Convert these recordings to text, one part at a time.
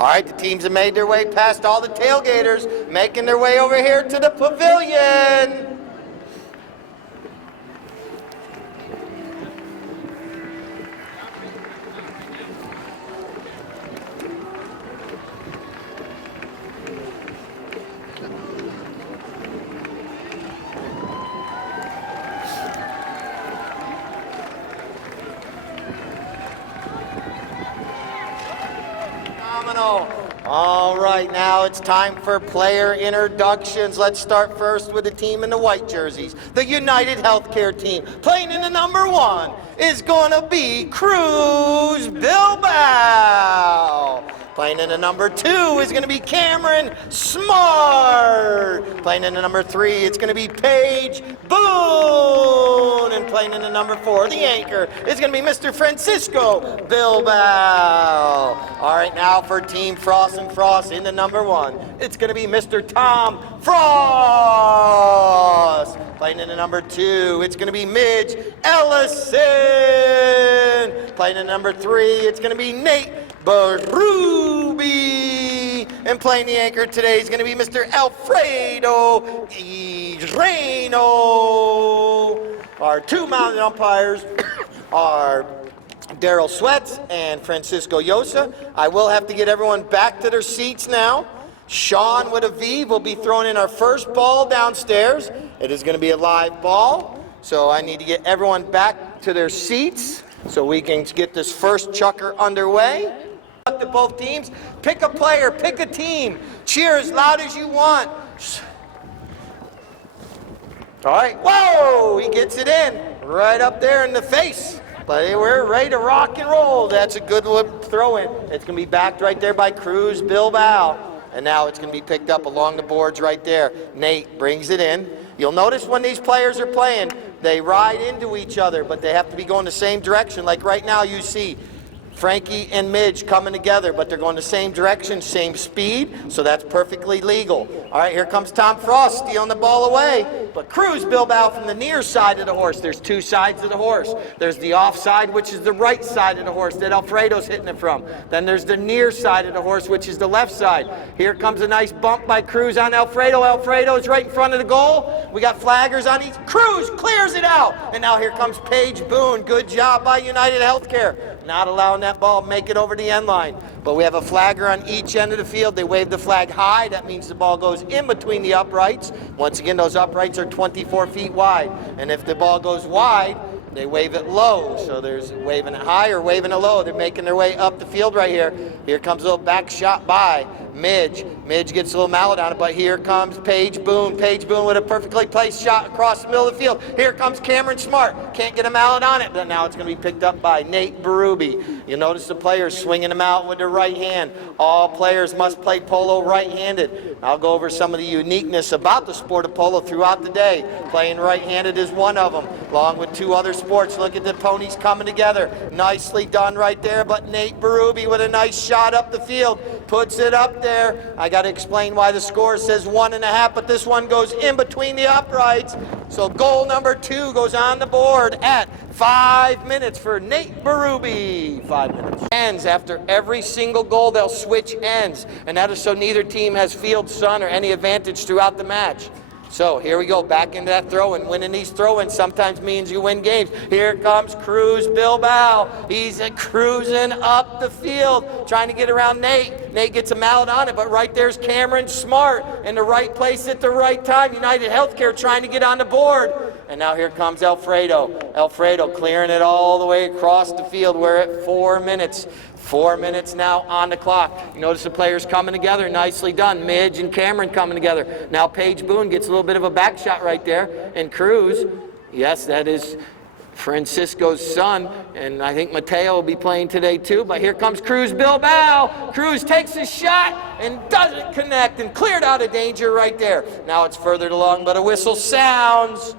All right, the teams have made their way past all the tailgaters, making their way over here to the pavilion. All right, now it's time for player introductions. Let's start first with the team in the white jerseys. The United Healthcare team, playing in the number 1, is going to be Cruz Bilbao. Playing in the number 2 is going to be Cameron Smart. Playing in the number 3, it's going to be Paige Boone. And playing in the number 4, the anchor, is going to be Mr. Francisco Bilbao. All right, now for Team Frost and Frost in the number 1, it's going to be Mr. Tom Frost. Playing in the number 2, it's going to be Midge Ellison. Playing in the number 3, it's going to be Nate Berube. And playing the anchor today is going to be Mr. Alfredo Reno. Our 2 mounted umpires are Daryl Sweats and Francisco Yosa. I will have to get everyone back to their seats now. Sean with Aviv will be throwing in our first ball downstairs. It is going to be a live ball, so I need to get everyone back to their seats so we can get this first chucker underway. To both teams, pick a player, pick a team, cheer as loud as you want. All right, whoa, he gets it in, right up there in the face. But we're ready to rock and roll. That's a good throw in. It's going to be backed right there by Cruz Bilbao. And now it's going to be picked up along the boards right there. Nate brings it in. You'll notice when these players are playing, they ride into each other, but they have to be going the same direction. Like right now you see Frankie and Midge coming together, but they're going the same direction, same speed, so that's perfectly legal. All right, here comes Tom Frost stealing the ball away, but Cruz Bilbao from the near side of the horse. There's 2 sides of the horse. There's the off side, which is the right side of the horse that Alfredo's hitting it from. Then there's the near side of the horse, which is the left side. Here comes a nice bump by Cruz on Alfredo. Alfredo's right in front of the goal. We got flaggers on each. Cruz clears it out, and now here comes Paige Boone. Good job by United Healthcare. Not allowing that ball to make it over the end line. But we have a flagger on each end of the field. They wave the flag high. That means the ball goes in between the uprights. Once again, those uprights are 24 feet wide. And if the ball goes wide, they wave it low. So there's waving it high or waving it low. They're making their way up the field right here. Here comes a little back shot by Midge. Midge gets a little mallet on it, but here comes Paige Boone. Paige Boone with a perfectly placed shot across the middle of the field. Here comes Cameron Smart. Can't get a mallet on it, but now it's going to be picked up by Nate Berube. You notice the players swinging them out with their right hand. All players must play polo right-handed. I'll go over some of the uniqueness about the sport of polo throughout the day. Playing right-handed is one of them, along with 2 other sports. Look at the ponies coming together. Nicely done right there, but Nate Berube with a nice shot up the field. Puts it up there. I got to explain why the score says 1.5, but this one goes in between the uprights. So goal number 2 goes on the board at 5 minutes for Nate Berube. 5 minutes. Ends after every single goal, they'll switch ends, and that is so neither team has field sun or any advantage throughout the match. So here we go, back into that throw-in. Winning these throw-ins sometimes means you win games. Here comes Cruz Bilbao. He's cruising up the field, trying to get around Nate. Nate gets a mallet on it, but right there's Cameron Smart in the right place at the right time. United Healthcare trying to get on the board. And now here comes Alfredo. Alfredo clearing it all the way across the field. We're at 4 minutes. 4 minutes now on the clock. You notice the players coming together. Nicely done. Midge and Cameron coming together. Now Paige Boone gets a little bit of a back shot right there. And Cruz, yes, that is Francisco's son. And I think Mateo will be playing today too. But here comes Cruz Bilbao. Cruz takes a shot and doesn't connect and cleared out of danger right there. Now it's further along, but a whistle sounds.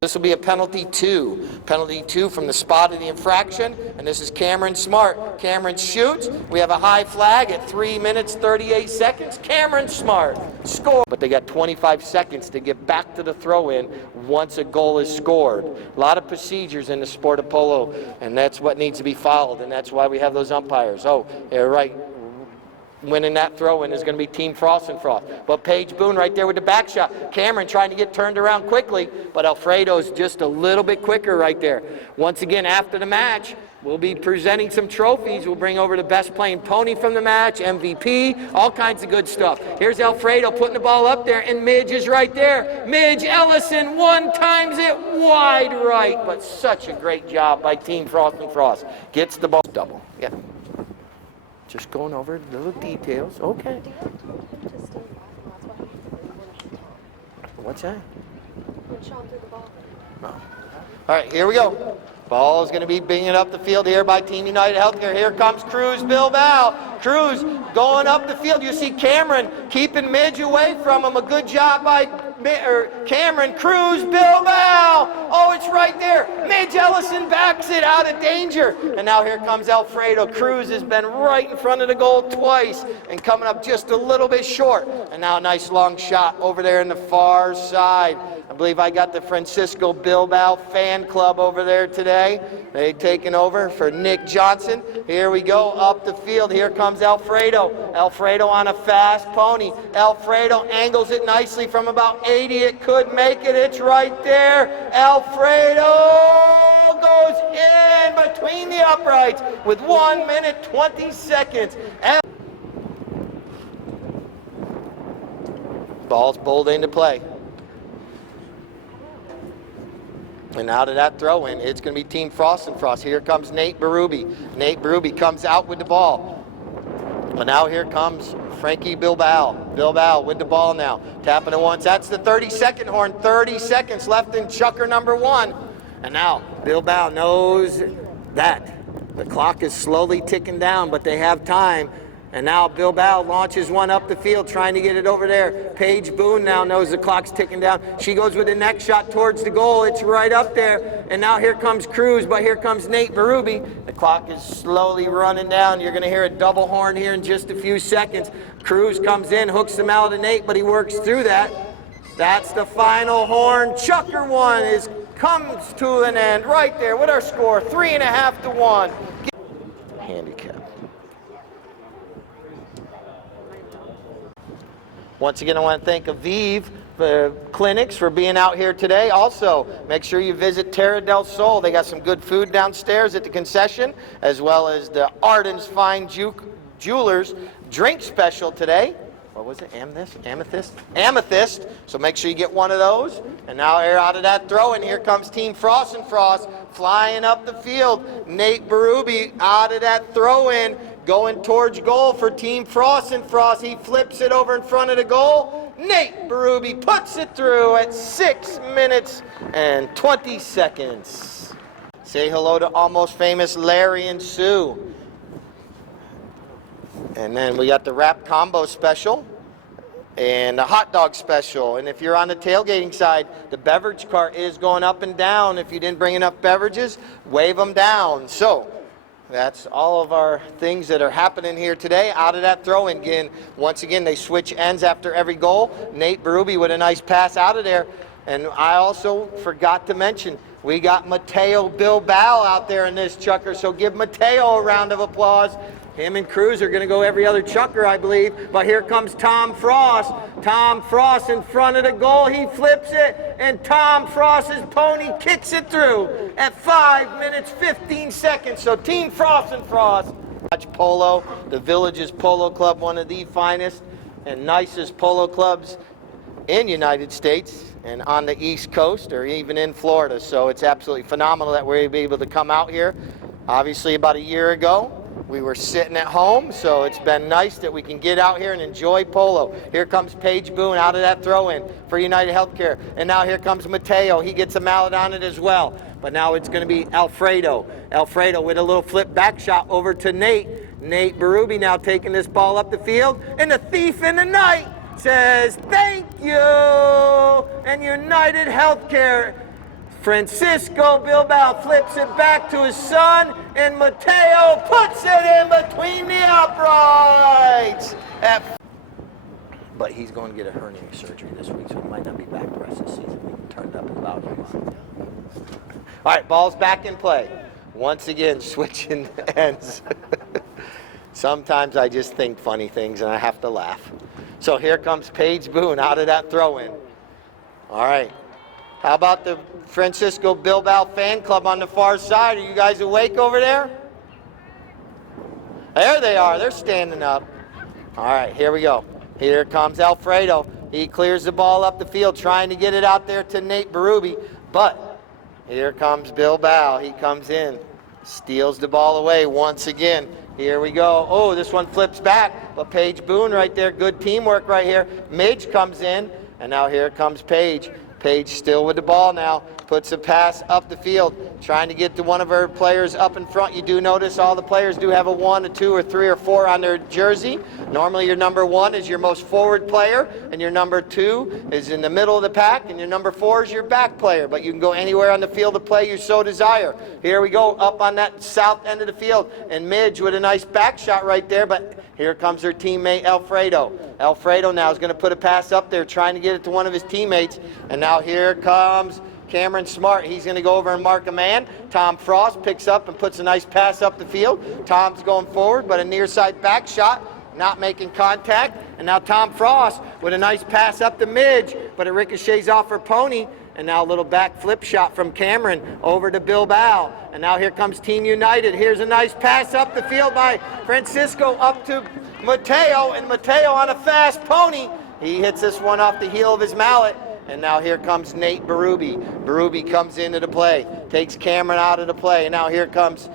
This will be a penalty 2. Penalty 2 from the spot of the infraction, and this is Cameron Smart. Cameron shoots. We have a high flag at 3 minutes, 38 seconds. Cameron Smart score. But they got 25 seconds to get back to the throw-in once a goal is scored. A lot of procedures in the sport of polo, and that's what needs to be followed, and that's why we have those umpires. Oh, you're right. winning that throw-in is going to be Team Frost and Frost. But Paige Boone right there with the back shot. Cameron trying to get turned around quickly, but Alfredo's just a little bit quicker right there. Once again, after the match, we'll be presenting some trophies. We'll bring over the best playing pony from the match, MVP, all kinds of good stuff. Here's Alfredo putting the ball up there, and Midge is right there. Midge Ellison times it wide right, but such a great job by Team Frost and Frost. Gets the ball double. Yeah. Just going over little details. Okay. What's that? Oh. All right, here we go. Ball is going to be bringing it up the field here by Team United Healthcare. Here comes Cruz Bilbao. Cruz going up the field. You see Cameron keeping Midge away from him. A good job by Cameron. Cruz Bilbao. Oh, it's right there. Midge Ellison backs it out of danger. And now here comes Alfredo. Cruz has been right in front of the goal twice and coming up just a little bit short. And now a nice long shot over there in the far side. I believe I got the Francisco Bilbao fan club over there today. They've taken over for Nick Johnson. Here we go up the field. Here comes Alfredo. Alfredo on a fast pony. Alfredo angles it nicely from about 80. It could make it. It's right there. Alfredo goes in between the uprights with 1 minute 20 seconds. Ball's bowled into play. And out of that throw-in, it's going to be Team Frost and Frost. Here comes Nate Berube. Nate Berube comes out with the ball. And now here comes Frankie Bilbao. Bilbao with the ball now. Tapping it once. That's the 30-second horn. 30 seconds left in chukker number 1. And now Bilbao knows that the clock is slowly ticking down, but they have time. And now Bilbao launches one up the field, trying to get it over there. Paige Boone now knows the clock's ticking down. She goes with the next shot towards the goal. It's right up there. And now here comes Cruz, but here comes Nate Berube. The clock is slowly running down. You're going to hear a double horn here in just a few seconds. Cruz comes in, hooks him out to Nate, but he works through that. That's the final horn. Chukker 1 comes to an end right there with our score, 3.5 to 1. Handicap. Once again, I want to thank Aviv Clinics for being out here today. Also, make sure you visit Terra del Sol. They got some good food downstairs at the concession, as well as the Arden's Fine Jewelers drink special today. What was it? Amethyst? Amethyst. So make sure you get one of those. And now out of that throw, and here comes Team Frost and Frost flying up the field. Nate Berube out of that throw-in, going towards goal for Team Frost and Frost. He flips it over in front of the goal. Nate Berube puts it through at 6 minutes and 20 seconds. Say hello to Almost Famous Larry and Sue. And then we got the wrap combo special and the hot dog special. And if you're on the tailgating side, the beverage cart is going up and down. If you didn't bring enough beverages, wave them down. So that's all of our things that are happening here today. Out of that throw-in again, once again, they switch ends after every goal. Nate Berube with a nice pass out of there. And I also forgot to mention, we got Mateo Bilbao out there in this chukker, so give Mateo a round of applause. Him and Cruz are going to go every other chukker, I believe. But here comes Tom Frost. Tom Frost in front of the goal. He flips it, and Tom Frost's pony kicks it through at 5 minutes, 15 seconds. So Team Frost and Frost. Watch Polo, the Villages Polo Club, one of the finest and nicest polo clubs in the United States and on the East Coast or even in Florida. So it's absolutely phenomenal that we're able to come out here. Obviously, about a year ago, we were sitting at home, so it's been nice that we can get out here and enjoy polo. Here comes Paige Boone out of that throw-in for United Healthcare. And now here comes Mateo. He gets a mallet on it as well. But now it's going to be Alfredo. Alfredo with a little flip back shot over to Nate. Nate Berube now taking this ball up the field. And the thief in the night says, "Thank you." And United Healthcare, Francisco Bilbao flips it back to his son, and Mateo puts it in between the uprights. But he's going to get a hernia surgery this week, so he might not be back the rest of the season. We can turn it up as loud as we want. All right, ball's back in play. Once again, switching ends. Sometimes I just think funny things and I have to laugh. So here comes Paige Boone out of that throw-in. All right. How about the Francisco Bilbao fan club on the far side? Are you guys awake over there? There they are. They're standing up. All right, here we go. Here comes Alfredo. He clears the ball up the field, trying to get it out there to Nate Berube. But here comes Bilbao. He comes in, steals the ball away once again. Here we go. Oh, this one flips back. But Paige Boone right there. Good teamwork right here. Midge comes in, and now here comes Paige. Paige still with the ball now. Puts a pass up the field, trying to get to one of her players up in front. You do notice all the players do have a 1, a 2, or 3, or 4 on their jersey. Normally your number 1 is your most forward player, and your number 2 is in the middle of the pack, and your number 4 is your back player. But you can go anywhere on the field to play you so desire. Here we go, up on that south end of the field, and Midge with a nice back shot right there, but here comes her teammate Alfredo. Alfredo now is going to put a pass up there, trying to get it to one of his teammates, and now here comes Cameron Smart. He's going to go over and mark a man. Tom Frost picks up and puts a nice pass up the field. Tom's going forward, but a near side back shot, not making contact. And now Tom Frost with a nice pass up to Midge, but it ricochets off her pony. And now a little back flip shot from Cameron over to Bilbao. And now here comes Team United. Here's a nice pass up the field by Francisco up to Mateo. And Mateo on a fast pony. He hits this one off the heel of his mallet. And now here comes Nate Berube. Berube comes into the play, takes Cameron out of the play. And now here comes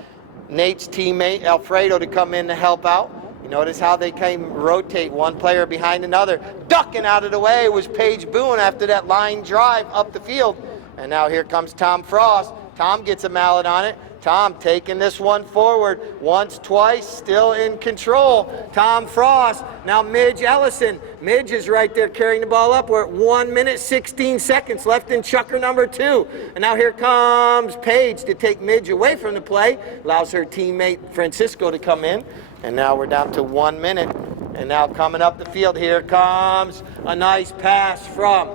Nate's teammate, Alfredo, to come in to help out. You notice how they came rotate one player behind another. Ducking out of the way was Paige Boone after that line drive up the field. And now here comes Tom Frost. Tom gets a mallet on it. Tom taking this one forward once, twice, still in control. Tom Frost, now Midge Ellison. Midge is right there carrying the ball up. We're at 1 minute, 16 seconds left in chukker number 2. And now here comes Paige to take Midge away from the play. Allows her teammate Francisco to come in. And now we're down to 1 minute. And now coming up the field, here comes a nice pass from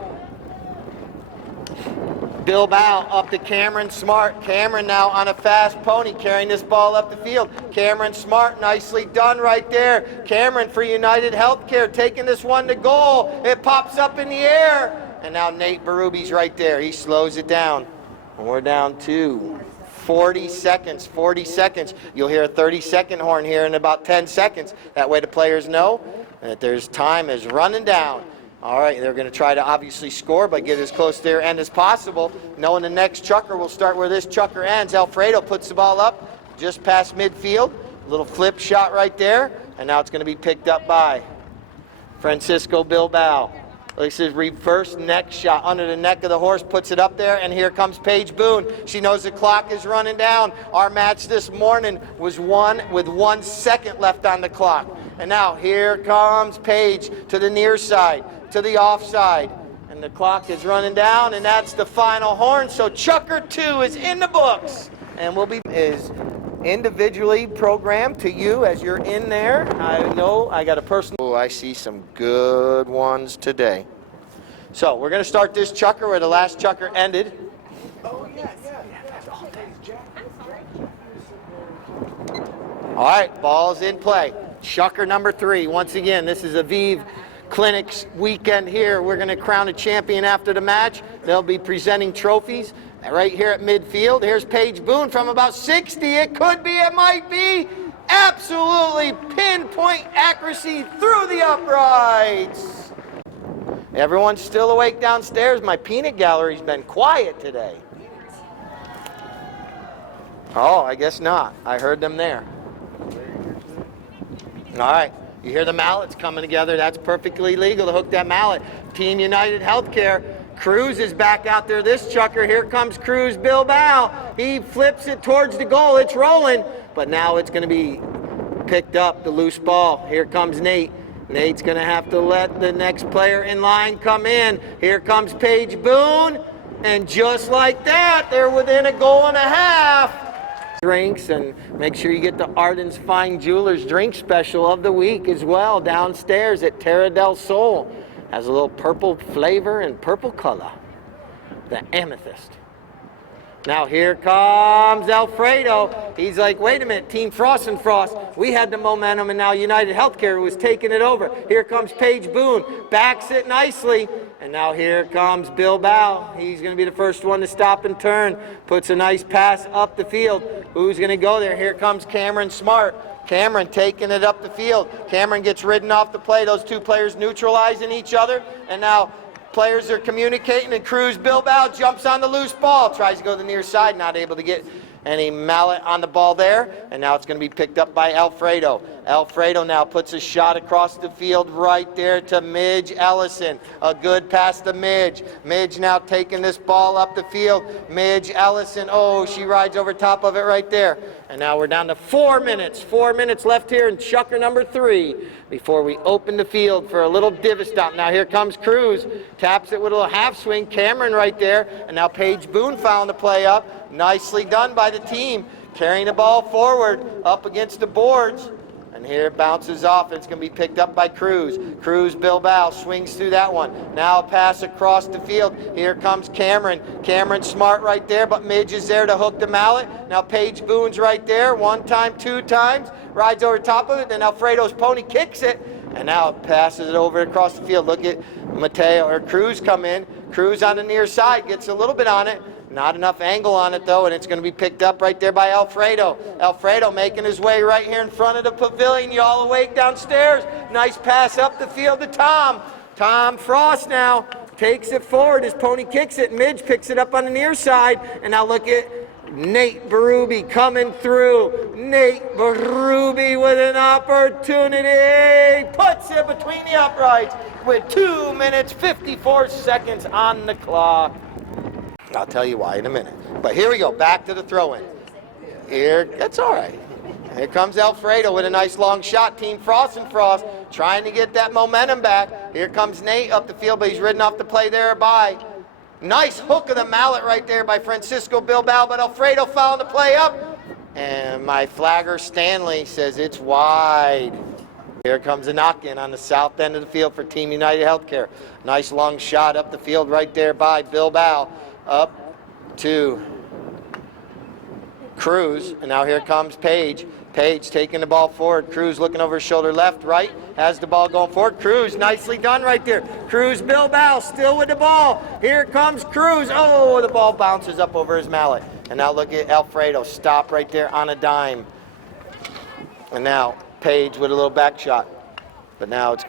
Bilbao up to Cameron Smart. Cameron now on a fast pony carrying this ball up the field. Cameron Smart, nicely done right there. Cameron for United Healthcare taking this one to goal. It pops up in the air. And now Nate Berube's right there. He slows it down. And we're down to 40 seconds. 40 seconds. You'll hear a 30-second horn here in about 10 seconds. That way the players know that there's time is running down. All right, they're going to try to obviously score, but get as close to their end as possible, knowing the next chukker will start where this chukker ends. Alfredo puts the ball up just past midfield. A little flip shot right there, and now it's going to be picked up by Francisco Bilbao. This is reverse neck shot under the neck of the horse, puts it up there, and here comes Paige Boone. She knows the clock is running down. Our match this morning was won with 1 second left on the clock. And now here comes Paige to the near side, to the offside. And the clock is running down, and that's the final horn. So chukker 2 is in the books. And will be individually programmed to you as you're in there. I know I got a personal. Oh, I see some good ones today. So we're going to start this chukker where the last chukker ended. Oh, yes. All right, ball's in play. Chukker number 3. Once again, this is Aviv Clinic's weekend here. We're going to crown a champion after the match. They'll be presenting trophies right here at midfield. Here's Paige Boone from about 60. It could be, it might be. Absolutely pinpoint accuracy through the uprights. Everyone's still awake downstairs. My peanut gallery's been quiet today. Oh, I guess not. I heard them there. All right. You hear the mallets coming together. That's perfectly legal to hook that mallet. Team United Healthcare. Cruz is back out there this chukker. Here comes Cruz Bilbao. He flips it towards the goal. It's rolling, but now it's going to be picked up, the loose ball. Here comes Nate. Nate's going to have to let the next player in line come in. Here comes Paige Boone, and just like that, they're within a goal and a half. Drinks, and make sure you get the Arden's Fine Jewelers drink special of the week as well downstairs at Terra del Sol. Has a little purple flavor and purple color. The amethyst. Now here comes Alfredo. He's like, wait a minute, Team Frost and Frost, we had the momentum, and now United Healthcare was taking it over. Here comes Paige Boone, backs it nicely, and now here comes Bilbao. He's going to be the first one to stop and turn, puts a nice pass up the field. Who's going to go there? Here comes Cameron Smart. Cameron taking it up the field. Cameron gets ridden off the play. Those two players neutralizing each other, and now players are communicating, and Cruz Bilbao jumps on the loose ball, tries to go to the near side, not able to get any mallet on the ball there, and now it's going to be picked up by Alfredo. Alfredo now puts a shot across the field right there to Midge Ellison. A good pass to Midge. Midge now taking this ball up the field. Midge Ellison, oh, she rides over top of it right there. And now we're down to 4 minutes. 4 minutes left here in chukker number 3 before we open the field for a little divot stop. Now here comes Cruz. Taps it with a little half swing. Cameron right there. And now Paige Boone found the play up. Nicely done by the team. Carrying the ball forward up against the boards. And here it bounces off. It's going to be picked up by Cruz. Cruz Bilbao swings through that one. Now a pass across the field. Here comes Cameron. Cameron Smart right there, but Midge is there to hook the mallet. Now Paige Boone's right there. 1 time, 2 times. Rides over top of it. Then Alfredo's pony kicks it. And now it passes it over across the field. Look at Cruz come in. Cruz on the near side. Gets a little bit on it. Not enough angle on it, though, and it's going to be picked up right there by Alfredo. Alfredo making his way right here in front of the pavilion. You all awake downstairs. Nice pass up the field to Tom. Tom Frost now takes it forward. His pony kicks it. Midge picks it up on the near side. And now look at Nate Berube coming through. Nate Berube with an opportunity. Puts it between the uprights with 2 minutes, 54 seconds on the clock. I'll tell you why in a minute. But here we go, back to the throw-in. Here, that's all right. Here comes Alfredo with a nice long shot. Team Frost and Frost trying to get that momentum back. Here comes Nate up the field, but he's ridden off the play there by. Nice hook of the mallet right there by Francisco Bilbao, but Alfredo fouled the play up. And my flagger Stanley says it's wide. Here comes a knock-in on the south end of the field for Team United Healthcare. Nice long shot up the field right there by Bilbao. Up to Cruz, and now here comes Paige. Paige taking the ball forward. Cruz looking over his shoulder left, right, has the ball going forward. Cruz, nicely done right there. Cruz Bilbao still with the ball. Here comes Cruz. Oh, the ball bounces up over his mallet. And now look at Alfredo, stop right there on a dime. And now Paige with a little back shot. But now it's...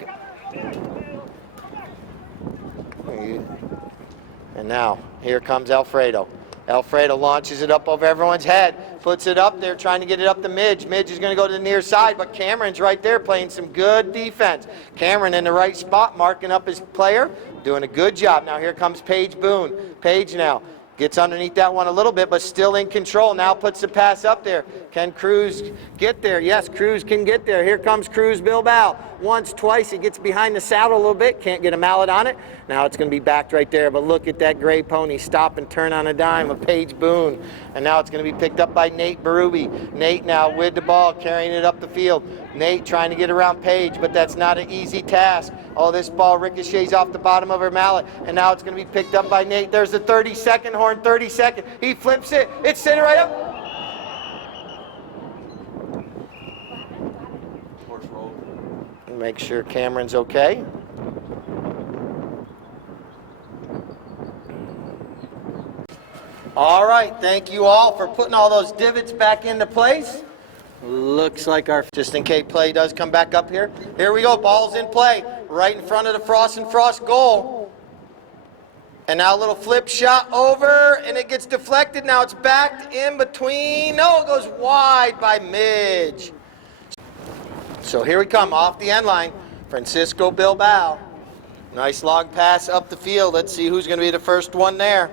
And now, here comes Alfredo. Alfredo launches it up over everyone's head, puts it up there, trying to get it up to Midge. Midge is going to go to the near side, but Cameron's right there playing some good defense. Cameron in the right spot, marking up his player, doing a good job. Now here comes Paige Boone. Paige now gets underneath that one a little bit, but still in control. Now puts the pass up there. Can Cruz get there? Yes, Cruz can get there. Here comes Cruz Bilbao. Once, twice, he gets behind the saddle a little bit. Can't get a mallet on it. Now it's going to be backed right there, but look at that gray pony stop and turn on a dime of Paige Boone. And now it's going to be picked up by Nate Berube. Nate now with the ball, carrying it up the field. Nate trying to get around Paige, but that's not an easy task. Oh, this ball ricochets off the bottom of her mallet, and now it's going to be picked up by Nate. There's the 30-second horn, 30-second. He flips it. It's sent right up. Make sure Cameron's okay. All right, thank you all for putting all those divots back into place. Looks like our just in case play does come back up here. Here we go, ball's in play, right in front of the Frost and Frost goal. And now a little flip shot over, and it gets deflected. Now it's backed in between. No, it goes wide by Midge. So here we come, off the end line, Francisco Bilbao. Nice long pass up the field. Let's see who's going to be the first one there.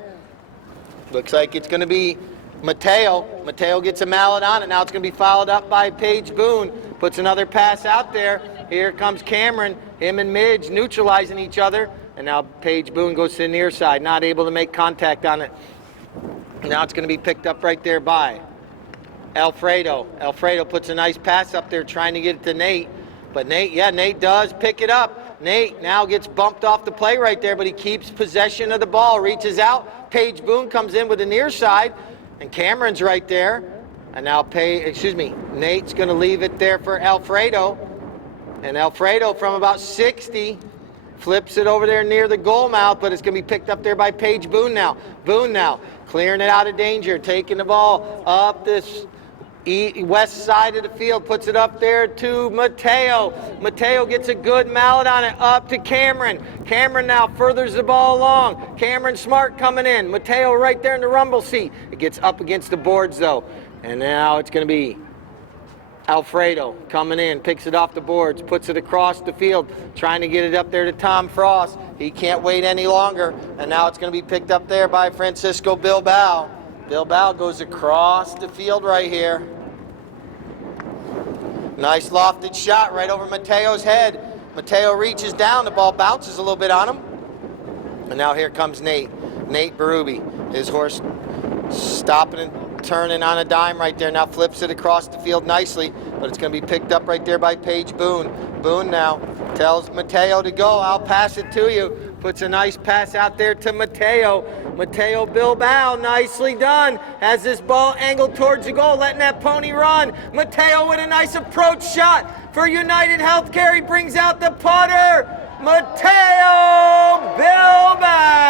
Looks like it's going to be Mateo. Mateo gets a mallet on it. Now it's going to be followed up by Paige Boone. Puts another pass out there. Here comes Cameron. Him and Midge neutralizing each other. And now Paige Boone goes to the near side, not able to make contact on it. Now it's going to be picked up right there by Alfredo. Alfredo puts a nice pass up there trying to get it to Nate. But Nate does pick it up. Nate now gets bumped off the play right there, but he keeps possession of the ball, reaches out. Paige Boone comes in with the near side, And Cameron's right there. And now Nate's going to leave it there for Alfredo. And Alfredo from about 60 flips it over there near the goal mouth, but it's going to be picked up there by Paige Boone now. Boone now clearing it out of danger, taking the ball up this west side of the field, puts it up there to Mateo. Mateo gets a good mallet on it, up to Cameron. Cameron now furthers the ball along. Cameron Smart coming in. Mateo right there in the rumble seat. It gets up against the boards though. And now it's going to be Alfredo coming in, picks it off the boards, puts it across the field, trying to get it up there to Tom Frost. He can't wait any longer. And now it's going to be picked up there by Francisco Bilbao. Bilbao goes across the field right here. Nice lofted shot right over Mateo's head. Mateo reaches down, the ball bounces a little bit on him. And now here comes Nate Berube. His horse stopping and turning on a dime right there. Now flips it across the field nicely, but it's going to be picked up right there by Paige Boone. Boone now tells Mateo to go. I'll pass it to you. Puts a nice pass out there to Mateo. Mateo Bilbao, nicely done. Has this ball angled towards the goal, letting that pony run. Mateo with a nice approach shot for United Healthcare. He brings out the putter. Mateo Bilbao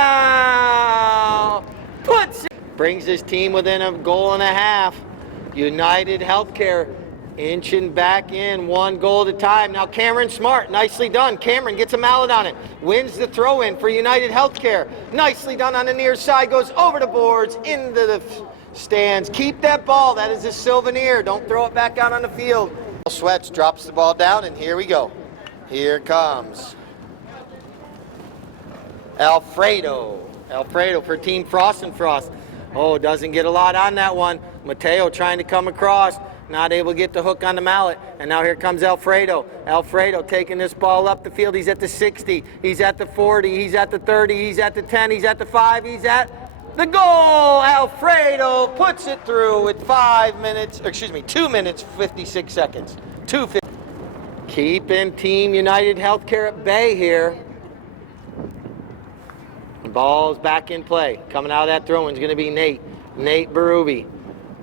brings his team within a goal and a half. United Healthcare inching back in, 1 goal at a time. Now Cameron Smart, nicely done. Cameron gets a mallet on it, wins the throw-in for United Healthcare. Nicely done on the near side, goes over the boards, into the stands. Keep that ball, that is a souvenir. Don't throw it back out on the field. Sweats drops the ball down, and here we go. Here comes Alfredo for Team Frost and Frost. Oh, doesn't get a lot on that one. Mateo trying to come across. Not able to get the hook on the mallet. And now here comes Alfredo. Alfredo taking this ball up the field. He's at the 60. He's at the 40. He's at the 30. He's at the 10. He's at the 5. He's at the goal. Alfredo puts it through with 2 minutes, 56 seconds. 2:50. Keeping Team United Healthcare at bay here. The ball's back in play. Coming out of that throw-in is going to be Nate Berube.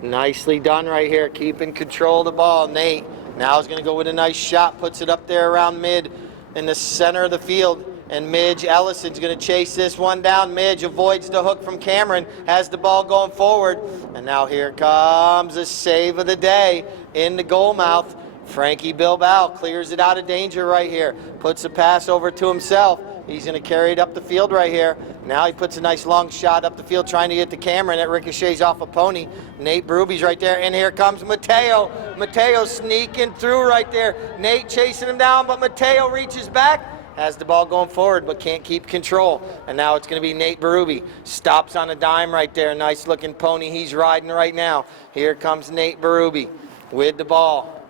Nicely done right here, keeping control of the ball. Nate now is going to go with a nice shot, puts it up there around mid in the center of the field, and Midge Ellison's going to chase this one down. Midge avoids the hook from Cameron, has the ball going forward, and now here comes a save of the day in the goal mouth. Frankie Bilbao clears it out of danger right here, puts a pass over to himself. He's going to carry it up the field right here. Now he puts a nice long shot up the field trying to get to Cameron. That ricochets off a pony. Nate Berube's right there. And here comes Mateo. Mateo sneaking through right there. Nate chasing him down, but Mateo reaches back. Has the ball going forward, but can't keep control. And now it's going to be Nate Berube. Stops on a dime right there. Nice looking pony he's riding right now. Here comes Nate Berube with the ball.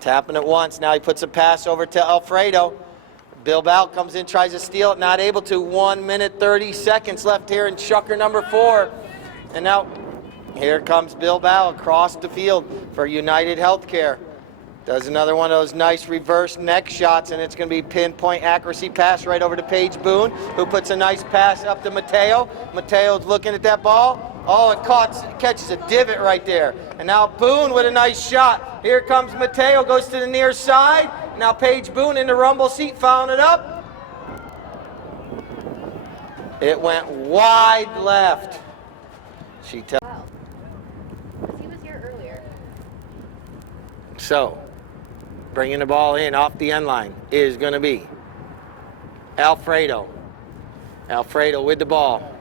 Tapping it once. Now he puts a pass over to Alfredo. Bilbao comes in, tries to steal it, not able to. 1 minute, 30 seconds left here in chucker number 4. And now here comes Bilbao across the field for United Healthcare. Does another one of those nice reverse neck shots, and it's going to be pinpoint accuracy pass right over to Paige Boone, who puts a nice pass up to Mateo. Mateo's looking at that ball. Oh, it catches a divot right there. And now Boone with a nice shot. Here comes Mateo, goes to the near side. Now Paige Boone in the rumble seat, fouling it up. It went wide left. He was here earlier. So, bringing the ball in off the end line is going to be Alfredo. Alfredo with the ball.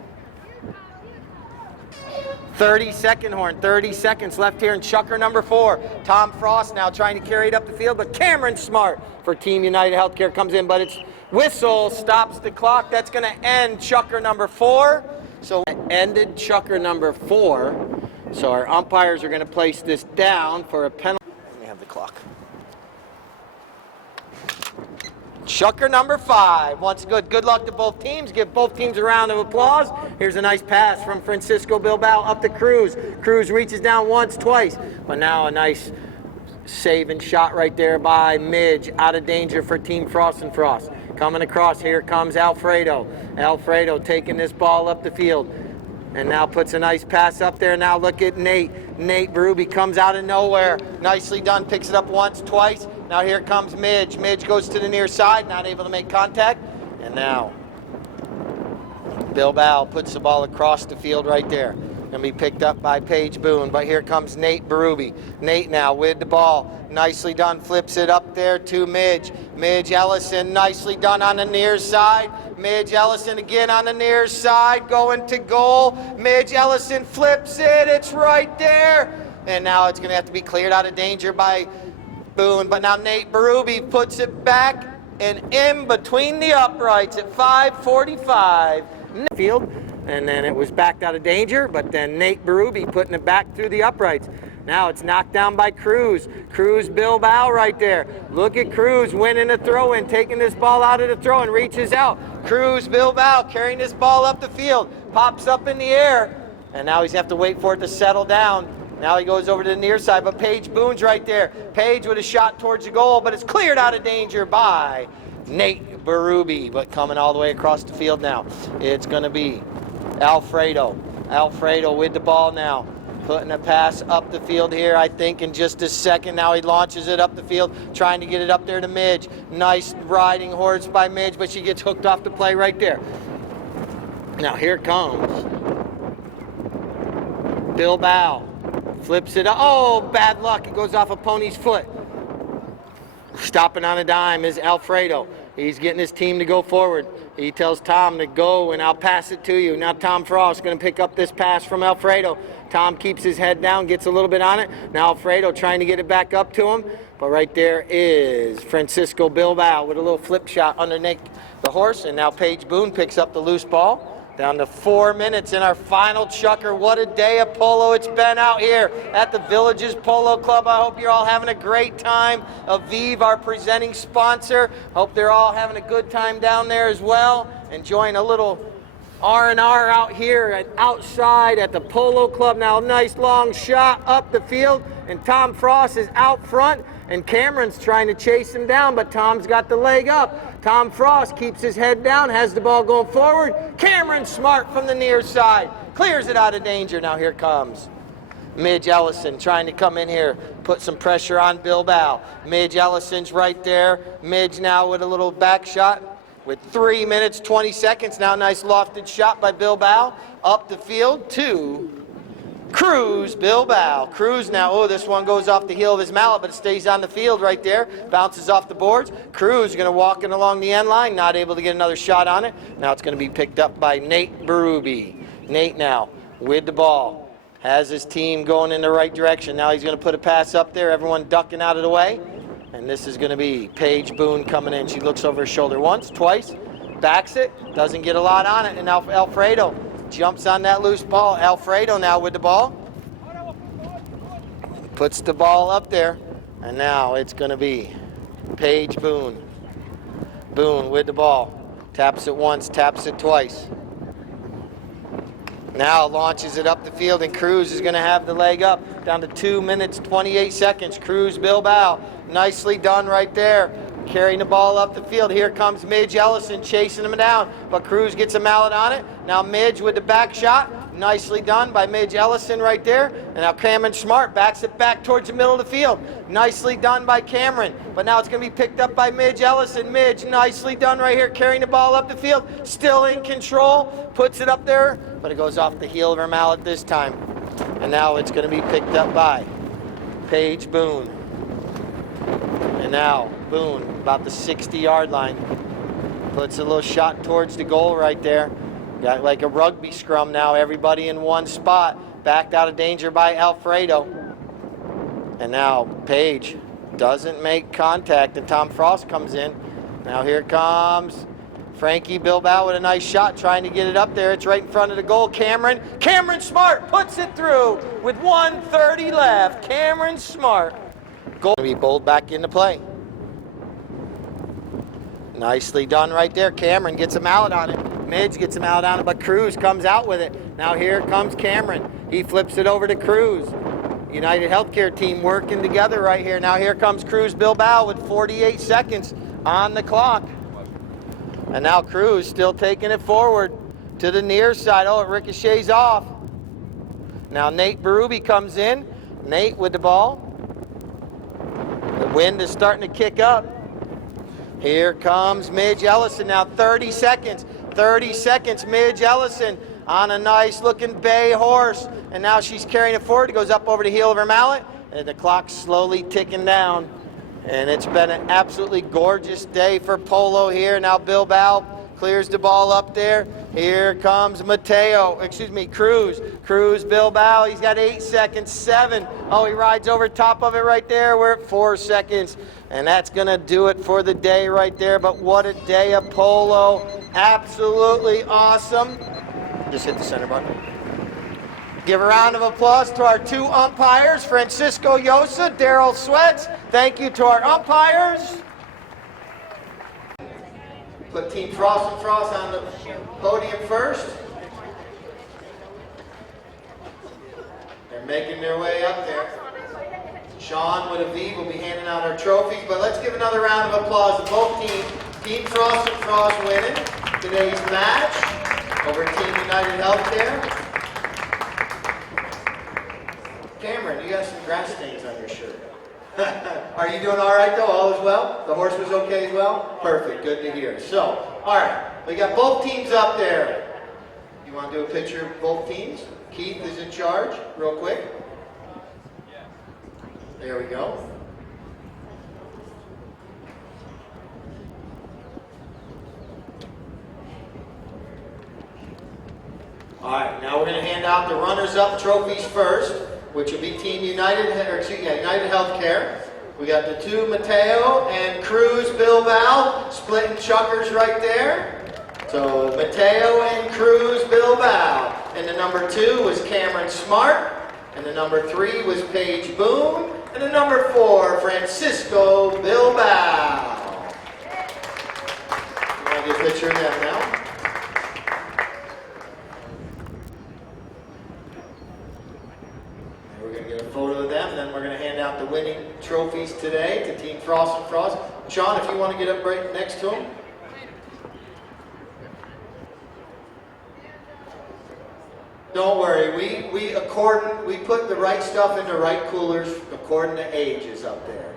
30-second horn, 30 seconds left here in chucker number 4. Tom Frost now trying to carry it up the field, but Cameron Smart for Team United Healthcare comes in, but it's whistle, stops the clock. That's going to end chucker number 4. So ended chucker number 4. So our umpires are going to place this down for a penalty. Let me have the clock. Chucker number 5. Once good luck to both teams. Give both teams a round of applause. Here's a nice pass from Francisco Bilbao up to Cruz. Cruz reaches down once, twice. But now a nice saving shot right there by Midge. Out of danger for Team Frost and Frost. Coming across, here comes Alfredo. Alfredo taking this ball up the field. and now puts a nice pass up there. Now look at Nate. Nate Berube comes out of nowhere. Nicely done, picks it up once, twice. Now here comes Midge. Midge goes to the near side, not able to make contact. And now Bilbao puts the ball across the field right there. Going to be picked up by Paige Boone, but here comes Nate Berube. Nate now with the ball. Nicely done, flips it up there to Midge. Midge Ellison, nicely done on the near side. Midge Ellison again on the near side, going to goal. Midge Ellison flips it, it's right there. And now it's going to have to be cleared out of danger by Boone, but now Nate Berube puts it back and in between the uprights at 5:45 field, and then it was backed out of danger, but then Nate Berube putting it back through the uprights. Now it's knocked down by Cruz. Cruz Bilbao right there. Look at Cruz winning a throw-in, taking this ball out of the throw and reaches out. Cruz Bilbao carrying this ball up the field, pops up in the air, and now he's have to wait for it to settle down. Now he goes over to the near side, but Paige Boone's right there. Paige with a shot towards the goal, but it's cleared out of danger by Nate Berube. But coming all the way across the field now, it's going to be Alfredo. Alfredo with the ball now, putting a pass up the field here, I think, in just a second. Now he launches it up the field, trying to get it up there to Midge. Nice riding horse by Midge, but she gets hooked off the play right there. Now here comes Bilbao. Flips it up. Oh, bad luck. It goes off a pony's foot. Stopping on a dime is Alfredo. He's getting his team to go forward. He tells Tom to go, and I'll pass it to you. Now Tom Frost going to pick up this pass from Alfredo. Tom keeps his head down, gets a little bit on it. Now Alfredo trying to get it back up to him. But right there is Francisco Bilbao with a little flip shot underneath the horse. And now Paige Boone picks up the loose ball. Down to 4 minutes in our final chukker. What a day of polo it's been out here at the Villages Polo Club. I hope you're all having a great time. Aviv, our presenting sponsor. Hope they're all having a good time down there as well. Enjoying a little R&R out here and outside at the Polo Club. Now a nice long shot up the field, and Tom Frost is out front, and Cameron's trying to chase him down, but Tom's got the leg up. Tom Frost keeps his head down, has the ball going forward. Cameron Smart from the near side, clears it out of danger. Now here comes Midge Ellison trying to come in here, put some pressure on Bilbao. Midge Ellison's right there. Midge now with a little back shot with 3 minutes, 20 seconds. Now nice lofted shot by Bilbao up the field to Cruz Bilbao. Cruz now, oh, this one goes off the heel of his mallet, but it stays on the field right there. Bounces off the boards. Cruz going to walk in along the end line, not able to get another shot on it. Now it's going to be picked up by Nate Berube. Nate now with the ball. Has his team going in the right direction. Now he's going to put a pass up there. Everyone ducking out of the way. And this is going to be Paige Boone coming in. She looks over her shoulder once, twice, backs it, doesn't get a lot on it. And now Alfredo jumps on that loose ball. Alfredo now with the ball. Puts the ball up there. And now it's going to be Paige Boone. Boone with the ball. Taps it once, taps it twice. Now launches it up the field, and Cruz is going to have the leg up. Down to 2 minutes, 28 seconds. Cruz Bilbao. Nicely done right there. Carrying the ball up the field. Here comes Midge Ellison chasing him down, but Cruz gets a mallet on it. Now Midge with the back shot. Nicely done by Midge Ellison right there. And now Cameron Smart backs it back towards the middle of the field. Nicely done by Cameron. But now it's going to be picked up by Midge Ellison. Midge, nicely done right here, carrying the ball up the field. Still in control. Puts it up there, but it goes off the heel of her mallet this time. And now it's going to be picked up by Paige Boone. And now Boone, about the 60-yard line. Puts a little shot towards the goal right there. Got like a rugby scrum now, everybody in one spot. Backed out of danger by Alfredo. And now Paige doesn't make contact, and Tom Frost comes in. Now here comes Frankie Bilbao with a nice shot, trying to get it up there. It's right in front of the goal. Cameron Smart puts it through with 1:30 left. Cameron Smart. Goal to be bowled back into play. Nicely done right there. Cameron gets a mallet on it. Midge gets a mallet on it, but Cruz comes out with it. Now here comes Cameron. He flips it over to Cruz. United Healthcare team working together right here. Now here comes Cruz Bilbao with 48 seconds on the clock. And now Cruz still taking it forward. to the near side. Oh, it ricochets off. Now Nate Berube comes in. Nate with the ball. The wind is starting to kick up. Here comes Midge Ellison now. 30 seconds. 30 seconds. Midge Ellison on a nice looking bay horse. And now she's carrying it forward. It goes up over the heel of her mallet. And the clock's slowly ticking down. And it's been an absolutely gorgeous day for Polo here. Now Bilbao clears the ball up there. Here comes Cruz. Cruz, Bilbao, he's got 8 seconds, 7. Oh, he rides over top of it right there. We're at 4 seconds. And that's going to do it for the day right there. But what a day of Polo. Absolutely awesome. Just hit the center button. Give a round of applause to our 2 umpires, Francisco Yosa, Daryl Sweats. Thank you to our umpires. Put Team Frost and Frost on the podium first. They're making their way up there. Sean with Aviv will be handing out our trophies, but let's give another round of applause to both teams. Team Frost and Frost winning today's match over Team United Healthcare. Cameron, you got some grass stains on your shirt. Are you doing all right though? All is well? The horse was okay as well? Perfect, good to hear. So, all right, we got both teams up there. You want to do a picture of both teams? Keith is in charge, real quick. There we go. All right, now we're going to hand out the runners-up trophies first, which will be Team United Healthcare. We got the 2 Mateo and Cruz Bilbao splitting chuckers right there. So Mateo and Cruz Bilbao. And the number 2 was Cameron Smart. And the number 3 was Paige Boone. And the number 4, Francisco Bilbao. You want to get a picture of them now? We're going to get a photo of them, and then we're going to hand out the winning trophies today to Team Frost and Frost. Sean, if you want to get up right next to them. Don't worry, we put the right stuff in the right coolers according to ages up there.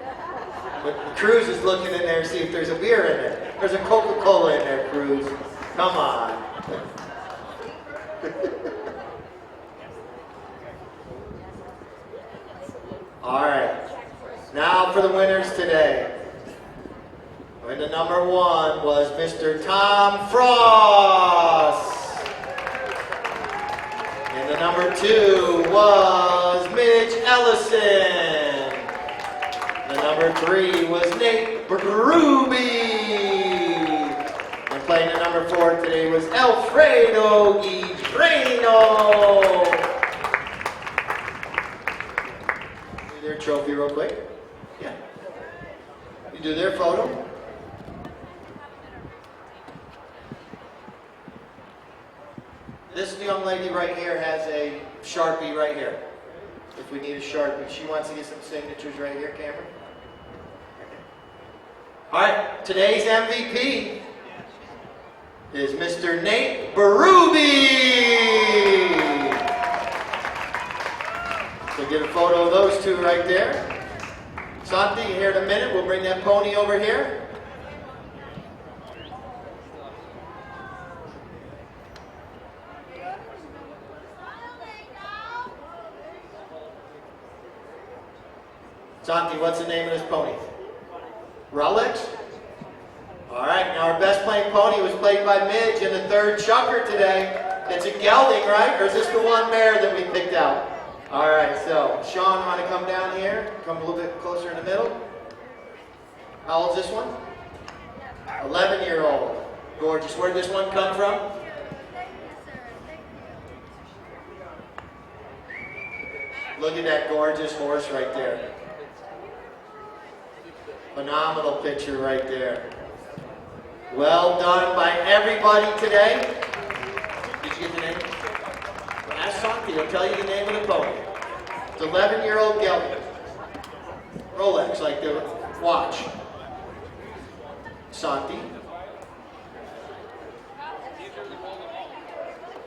But Cruz is looking in there to see if there's a beer in there. There's a Coca-Cola in there, Cruz. Come on. All right, now for the winners today. And the number 1 was Mr. Tom Frost. And the number 2 was Midge Ellison. The number 3 was Nate Berube. And playing the number 4 today was Alfredo Guidreno. Their trophy real quick. Yeah. You do their photo. This young lady right here has a Sharpie right here. If we need a Sharpie. She wants to get some signatures right here, Cameron. All right. Today's MVP is Mr. Nate Berube. So get a photo of those 2 right there. Santi, here in a minute. We'll bring that pony over here. Santi, what's the name of this pony? Rolex? All right, now our best playing pony was played by Midge in the 3rd chucker today. It's a gelding, right? Or is this the one mare that we picked out? All right, so Sean, want to come down here? Come a little bit closer in the middle. How old is this one? 11-year-old. Gorgeous. Where did this one come from? Look at that gorgeous horse right there. Phenomenal picture right there. Well done by everybody today. Did you get the name? Well, ask Santi, he'll tell you the name of the pony. It's 11-year-old gelding. Rolex, like the watch. Santi.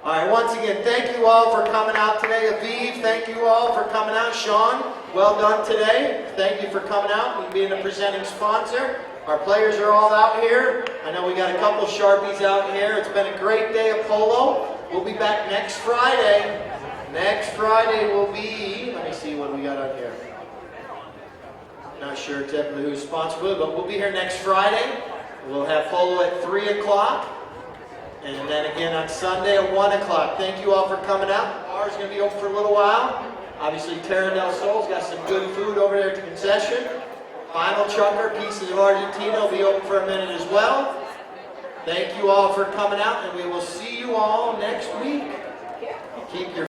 All right, once again, thank you all for coming out today. Aviv, thank you all for coming out. Sean, well done today. Thank you for coming out and being a presenting sponsor. Our players are all out here. I know we got a couple Sharpies out here. It's been a great day of polo. We'll be back next Friday. Next Friday will be, let me see what we got on here. Not sure technically who's sponsored, but we'll be here next Friday. We'll have polo at 3 o'clock. And then again on Sunday at 1 o'clock. Thank you all for coming out. The bar is going to be open for a little while. Obviously, Terra del Sol's got some good food over there at the concession. Final Chucker, Pieces of Argentina, will be open for a minute as well. Thank you all for coming out, and we will see you all next week. Keep your